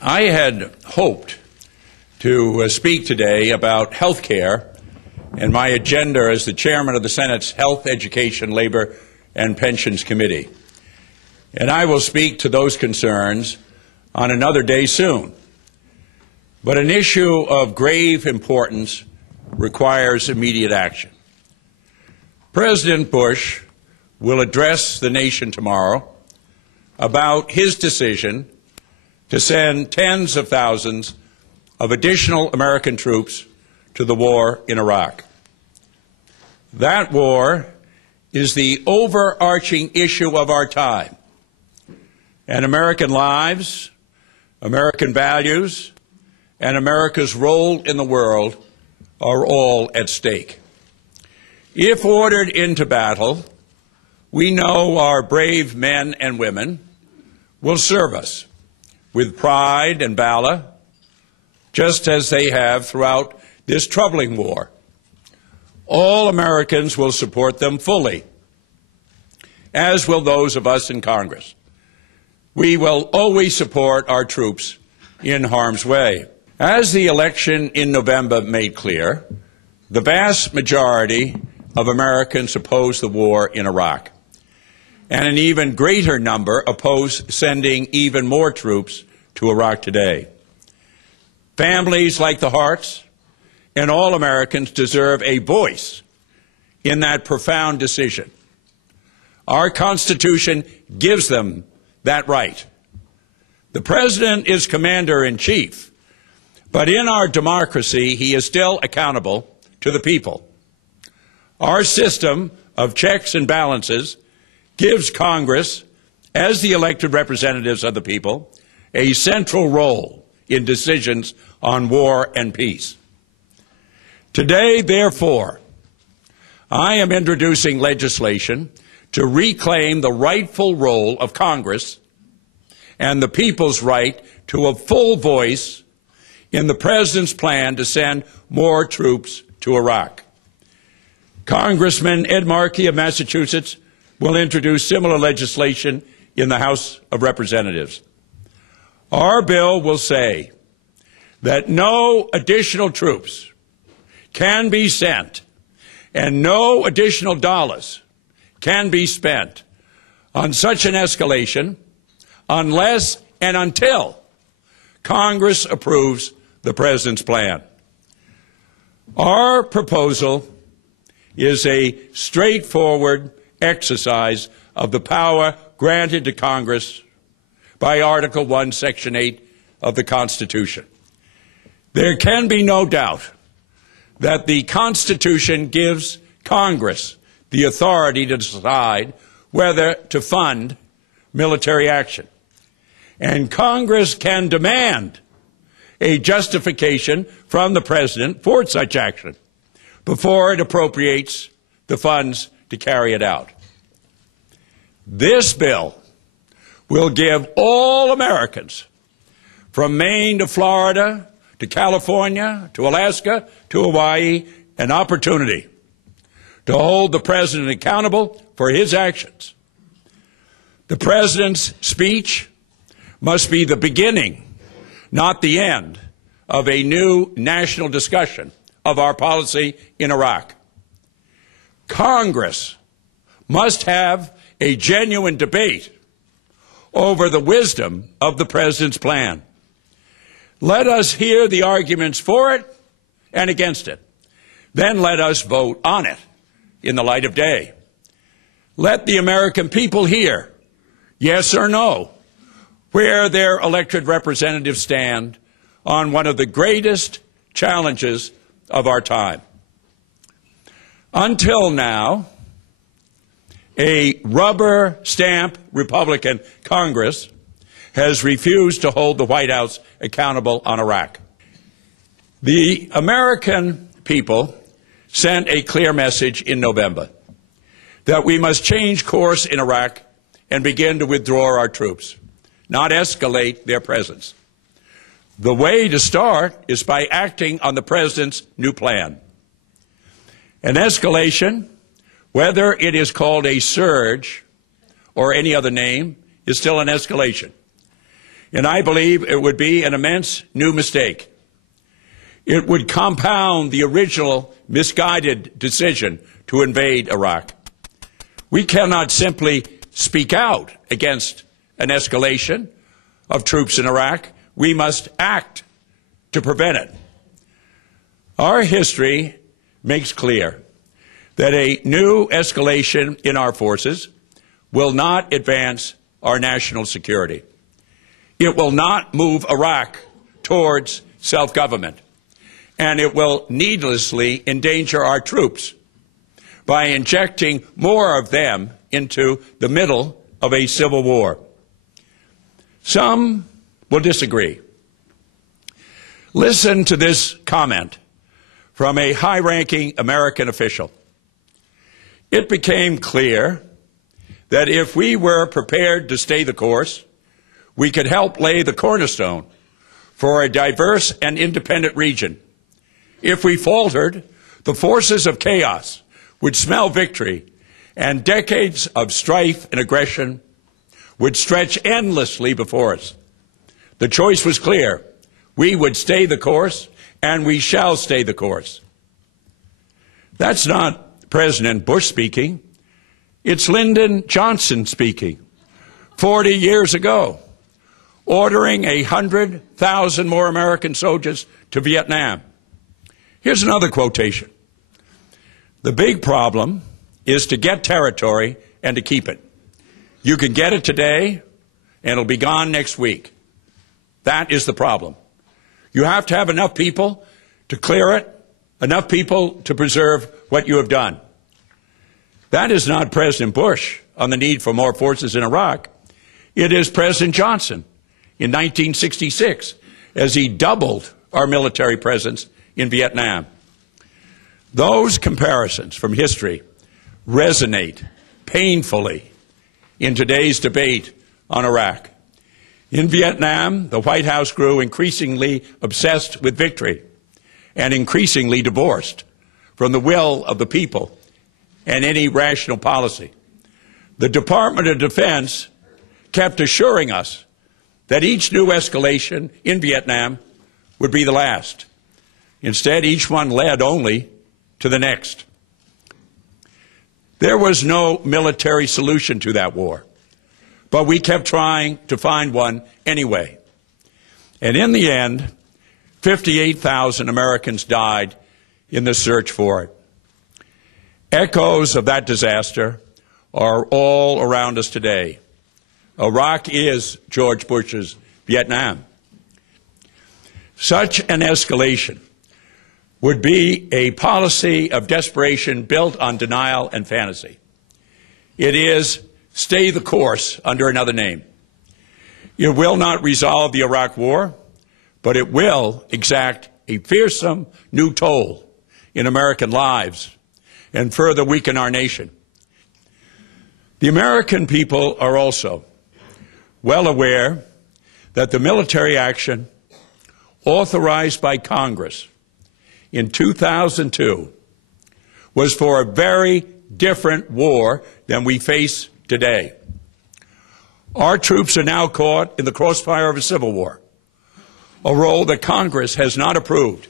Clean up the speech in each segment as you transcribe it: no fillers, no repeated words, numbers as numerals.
I had hoped to speak today about health care and my agenda as the chairman of the Senate's Health, Education, Labor, and Pensions Committee. And I will speak to those concerns on another day soon. But an issue of grave importance requires immediate action. President Bush will address the nation tomorrow about his decision to send tens of thousands of additional American troops to the war in Iraq. That war is the overarching issue of our time, and American lives, American values, and America's role in the world are all at stake. If ordered into battle, we know our brave men and women will serve us with pride and valor, just as they have throughout this troubling war. All Americans will support them fully, as will those of us in Congress. We will always support our troops in harm's way. As the election in November made clear, the vast majority of Americans oppose the war in Iraq, and an even greater number oppose sending even more troops to Iraq today. Families like the Harts and all Americans deserve a voice in that profound decision. Our Constitution gives them that right. The President is Commander-in-Chief, but in our democracy, he is still accountable to the people. Our system of checks and balances gives Congress, as the elected representatives of the people, a central role in decisions on war and peace. Today, therefore, I am introducing legislation to reclaim the rightful role of Congress and the people's right to a full voice in the President's plan to send more troops to Iraq. Congressman Ed Markey of Massachusetts will introduce similar legislation in the House of Representatives. Our bill will say that no additional troops can be sent and no additional dollars can be spent on such an escalation unless and until Congress approves the President's plan. Our proposal is a straightforward exercise of the power granted to Congress by Article 1, Section 8 of the Constitution. There can be no doubt that the Constitution gives Congress the authority to decide whether to fund military action. And Congress can demand a justification from the President for such action before it appropriates the funds to carry it out. This bill will give all Americans, from Maine to Florida to California to Alaska to Hawaii, an opportunity to hold the President accountable for his actions. The President's speech must be the beginning, not the end, of a new national discussion of our policy in Iraq. Congress must have a genuine debate over the wisdom of the President's plan. Let us hear the arguments for it and against it. Then let us vote on it in the light of day. Let the American people hear, yes or no, where their elected representatives stand on one of the greatest challenges of our time. Until now, a rubber stamp Republican Congress has refused to hold the White House accountable on Iraq. The American people sent a clear message in November that we must change course in Iraq and begin to withdraw our troops, not escalate their presence. The way to start is by acting on the President's new plan. An escalation, whether it is called a surge or any other name, is still an escalation. and I believe it would be an immense new mistake. It would compound the original misguided decision to invade Iraq. We cannot simply speak out against an escalation of troops in Iraq. We must act to prevent it. Our history makes clear that a new escalation in our forces will not advance our national security. It will not move Iraq towards self-government, and it will needlessly endanger our troops by injecting more of them into the middle of a civil war. Some will disagree. Listen to this comment from a high-ranking American official. It became clear that if we were prepared to stay the course, we could help lay the cornerstone for a diverse and independent region. If we faltered, the forces of chaos would smell victory, and decades of strife and aggression would stretch endlessly before us. The choice was clear. We would stay the course, and we shall stay the course. That's not President Bush speaking. It's Lyndon Johnson speaking 40 years ago, ordering 100,000 more American soldiers to Vietnam. Here's another quotation. The big problem is to get territory and to keep it. You can get it today, and it'll be gone next week. That is the problem. You have to have enough people to clear it, enough people to preserve what you have done. That is not President Bush on the need for more forces in Iraq. It is President Johnson in 1966 as he doubled our military presence in Vietnam. Those comparisons from history resonate painfully in today's debate on Iraq. In Vietnam, the White House grew increasingly obsessed with victory and increasingly divorced from the will of the people and any rational policy. The Department of Defense kept assuring us that each new escalation in Vietnam would be the last. Instead, each one led only to the next. There was no military solution to that war, but we kept trying to find one anyway. And in the end, 58,000 Americans died in the search for it. Echoes of that disaster are all around us today. Iraq is George Bush's Vietnam. Such an escalation would be a policy of desperation built on denial and fantasy. It is stay the course under another name. It will not resolve the Iraq War, but it will exact a fearsome new toll in American lives and further weaken our nation. The American people are also well aware that the military action authorized by Congress in 2002 was for a very different war than we face today. Our troops are now caught in the crossfire of a civil war, a role that Congress has not approved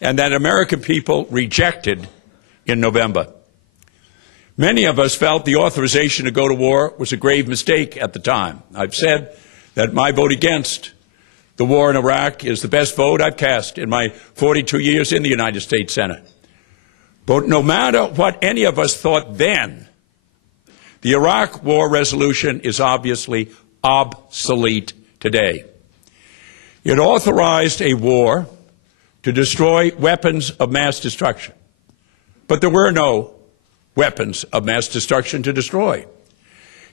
and that American people rejected in November. Many of us felt the authorization to go to war was a grave mistake at the time. I've said that my vote against the war in Iraq is the best vote I've cast in my 42 years in the United States Senate. But no matter what any of us thought then, the Iraq war resolution is obviously obsolete today. It authorized a war to destroy weapons of mass destruction. But there were no weapons of mass destruction to destroy.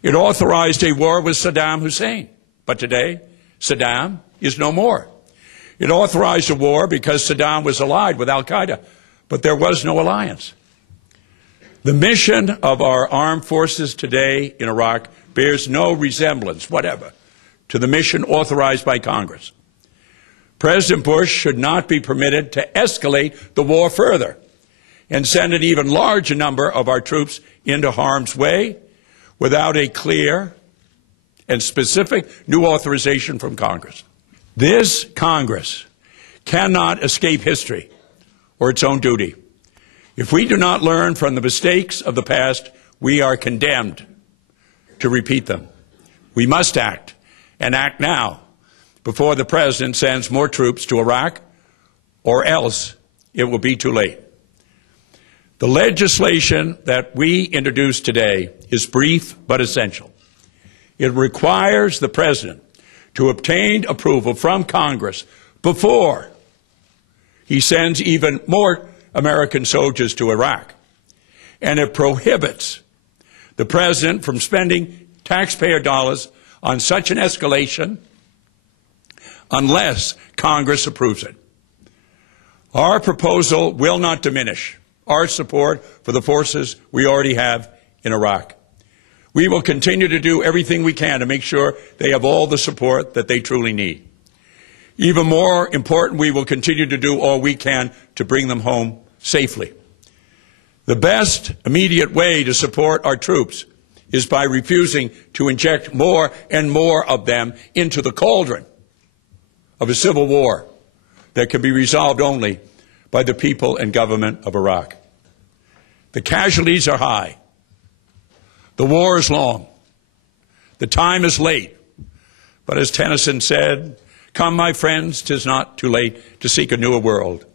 It authorized a war with Saddam Hussein. But today, Saddam is no more. It authorized a war because Saddam was allied with al-Qaeda, but there was no alliance. The mission of our armed forces today in Iraq bears no resemblance whatever to the mission authorized by Congress. President Bush should not be permitted to escalate the war further and send an even larger number of our troops into harm's way without a clear and specific new authorization from Congress. This Congress cannot escape history or its own duty. If we do not learn from the mistakes of the past, we are condemned to repeat them. We must act, and act now, before the President sends more troops to Iraq, or else it will be too late. The legislation that we introduced today is brief but essential. It requires the President to obtain approval from Congress before he sends even more American soldiers to Iraq. And it prohibits the President from spending taxpayer dollars on such an escalation unless Congress approves it. Our proposal will not diminish our support for the forces we already have in Iraq. We will continue to do everything we can to make sure they have all the support that they truly need. Even more important, we will continue to do all we can to bring them home safely. The best immediate way to support our troops is by refusing to inject more and more of them into the cauldron of a civil war that can be resolved only by the people and government of Iraq. The casualties are high. The war is long. The time is late. But as Tennyson said, "Come, my friends, 'tis not too late to seek a newer world."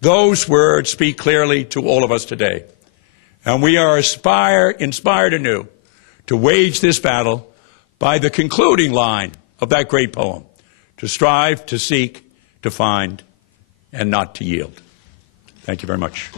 Those words speak clearly to all of us today. And we are inspired anew to wage this battle by the concluding line of that great poem, to strive, to seek, to find, and not to yield. Thank you very much.